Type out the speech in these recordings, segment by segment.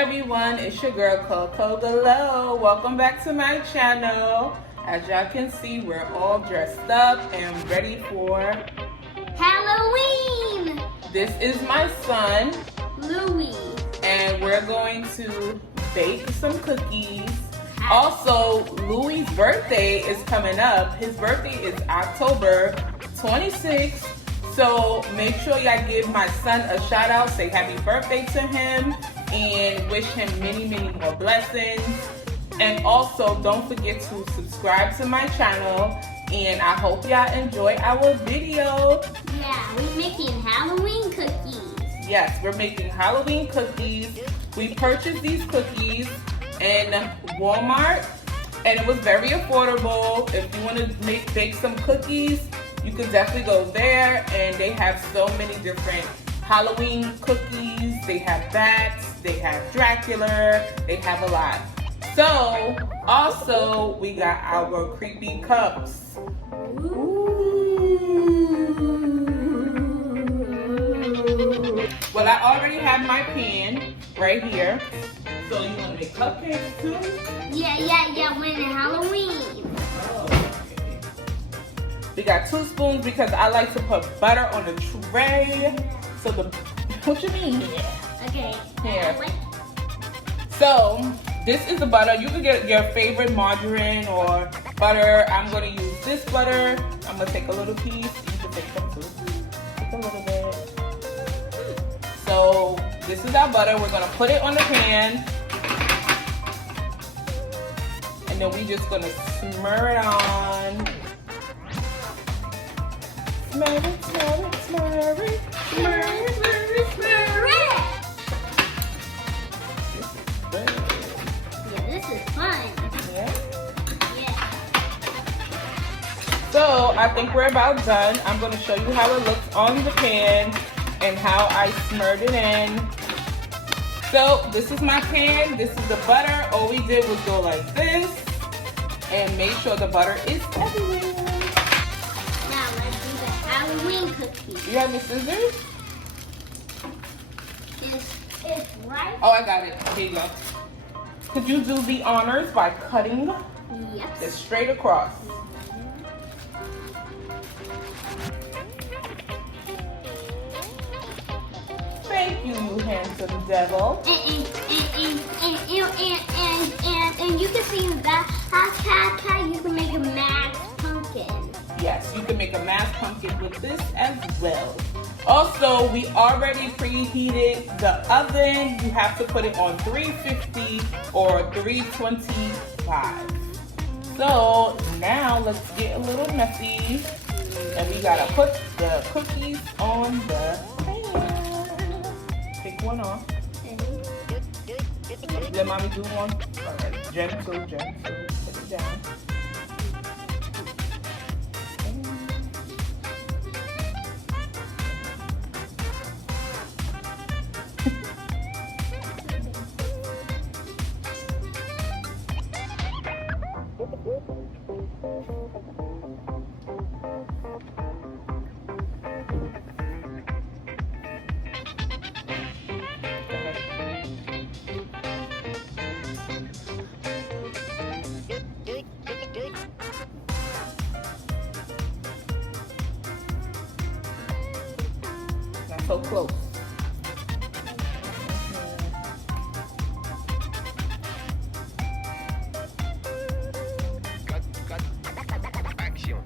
everyone, it's your girl Kokoglo. Welcome back to my channel. As y'all can see, we're all dressed up and ready for Halloween! This is my son, Louis. and we're going to bake some cookies. Also, Louis' birthday is coming up. His birthday is October 26th. So make sure y'all give my son a shout out, say happy birthday to him, and wish him many, many more blessings. And also don't forget to subscribe to my channel, and I hope y'all enjoy our video. Yeah, we're making Halloween cookies. Yes, we're making Halloween cookies. We purchased these cookies in Walmart, and it was very affordable. If you want to bake some cookies, you could definitely go there, and they have so many different Halloween cookies. They have bats, they have Dracula, they have a lot. So, also, we got our creepy cups. Ooh. Well, I already have my pan right here. So, you want to make cupcakes too? Yeah, when it's Halloween. We got 2 spoons because I like to put butter on the tray. So what you mean? Okay. Here. So this is the butter. You can get your favorite margarine or butter. I'm going to use this butter. I'm going to take a little piece. You can take some too. Take a little bit. So this is our butter. We're going to put it on the pan. And then we're just going to smur it on. Smell it, smell it, smell it, smell it, smell it, smell it. This is fun. Yeah. Yeah. So I think we're about done. I'm going to show you how it looks on the pan and how I smurred it in. So this is my pan. This is the butter. All we did was go like this and make sure the butter is everywhere. Halloween cookies. You have your scissors? It's right. Oh, I got it. Here you go. Could you do the honors by cutting Yes. this straight across? Thank you, you handsome devil. And you can see that you can make a masked pumpkin. Yes, you can make a masked pumpkin with this as well. Also, we already preheated the oven. You have to put it on 350 or 325. So now let's get a little messy. And we gotta put the cookies on the pan. Take one off. Let mommy do one. All right, gentle, gentle. Put it down. Not so close. Action.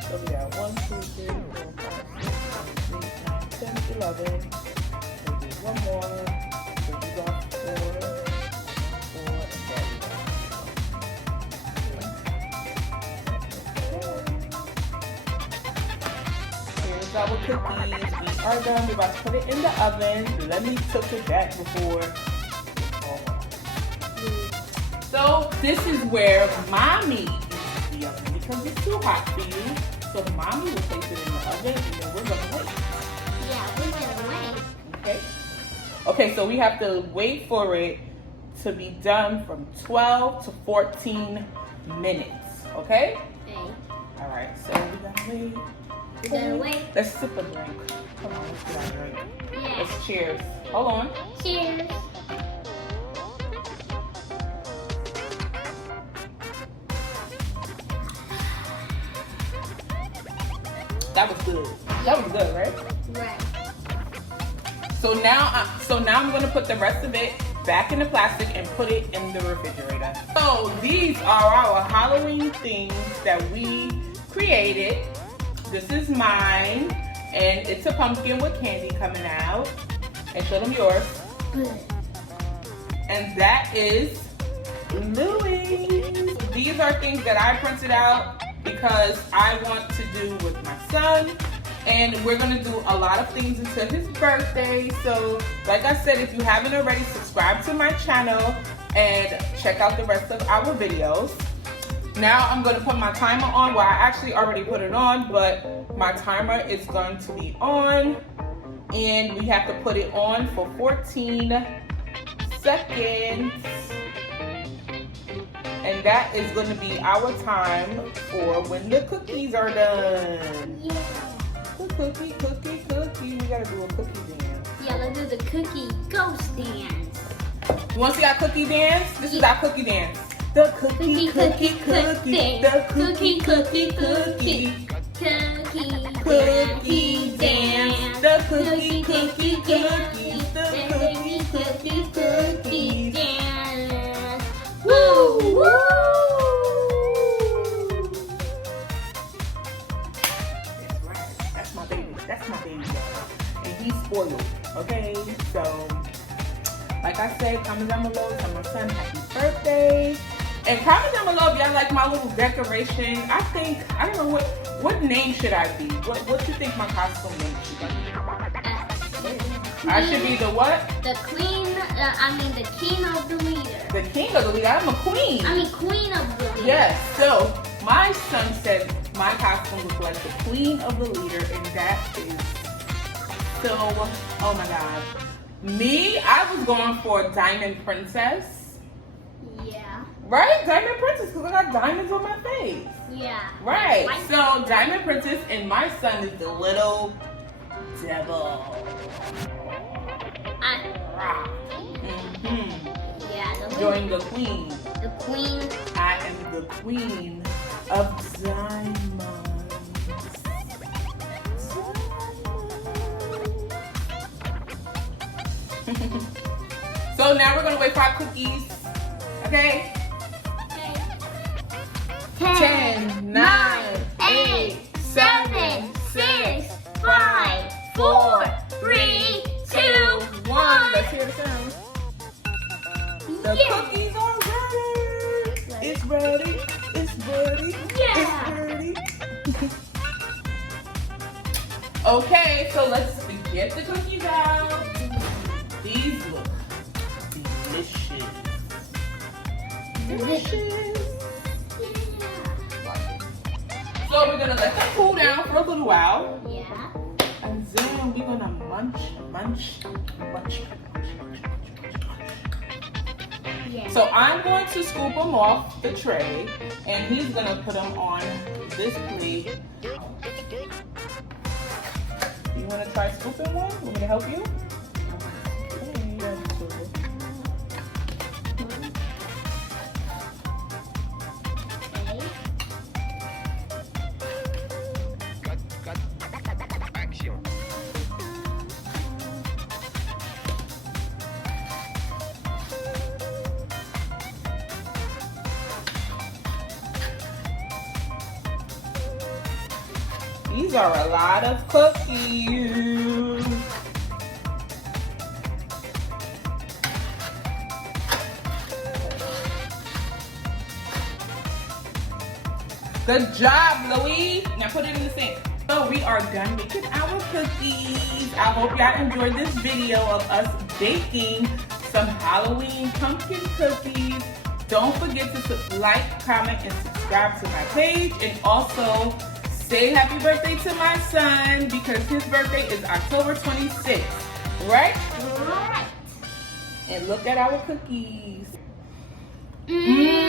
So we got 1, 2, 3, 4, 5, 6, 7, 8, 9, 10, 11. We'll do one more. So you got 4, 4, and there we go. Here's our cookies. We are done. We're about to put it in the oven. Let me tilt it back before. So this is where mommy uses the oven because it's too hot for you. So mommy will place it in the oven, and then we're gonna wait. Yeah, we're gonna wait. Okay. Okay, so we have to wait for it to be done from 12 to 14 minutes. Okay? Okay. All right, so we gotta wait. We gotta wait. Let's sip a drink. Come on, let's get our drink. Yeah. Let's cheers. Hold on. Cheers. That was good. That was good, right? Right. So now I'm gonna put the rest of it back in the plastic and put it in the refrigerator. So these are our Halloween things that we created. This is mine, and it's a pumpkin with candy coming out. And show them yours. Good. And that is Louis. These are things that I printed out because I want to do with my son. And we're gonna do a lot of things until his birthday. So like I said, if you haven't already, subscribe to my channel and check out the rest of our videos. Now I'm gonna put my timer on. Well, I actually already put it on, but my timer is going to be on. And we have to put it on for 14 seconds. And that is gonna be our time for when the cookies are done. Yeah. Cookie. We gotta do a cookie dance. Yeah, let's do the cookie ghost dance. You wanna see our cookie dance? This is our cookie dance. The cookie. The Cookie dance. The cookie dance. Woo! Woo! That's my baby, y'all. And he's spoiled, okay? So, like I said, comment down below, tell my son happy birthday. And comment down below if y'all like my little decoration. I don't know what name should I be? What you think my costume name should be? I should be the what? The king of the leader. The king of the leader. I'm a queen. Queen of the leader. Yes. So my son said my costume was like the queen of the leader, and that is so. Oh my God. Me, I was going for Diamond Princess. Yeah. Right? Diamond Princess, because I got diamonds on my face. Yeah. Right. So Diamond Princess, and my son is the little devil. Yeah. Join the queen. The queen. I am the queen of diamonds. So now we're gonna wait for our cookies. Okay? 10, 9, 8, 7, 6, 5, 4, 3, 2, 1. Let's hear the sound. The cookies are ready. It's ready. It's ready. Yeah. It's ready. Okay, so let's get the cookies out. These look delicious. Delicious. So we're gonna let them cool down for a little while. Yeah. And then we're gonna munch. Yeah. So I'm going to scoop them off the tray, and he's gonna put them on this plate. You wanna try scooping one? Want me to help you? Action. These are a lot of cookies. Good job, Louise. Now put it in the sink. So we are done making our cookies. I hope y'all enjoyed this video of us baking some Halloween pumpkin cookies. Don't forget to like, comment, and subscribe to my page. And also say happy birthday to my son, because his birthday is October 26th. Right? Right. And look at our cookies. Mmm.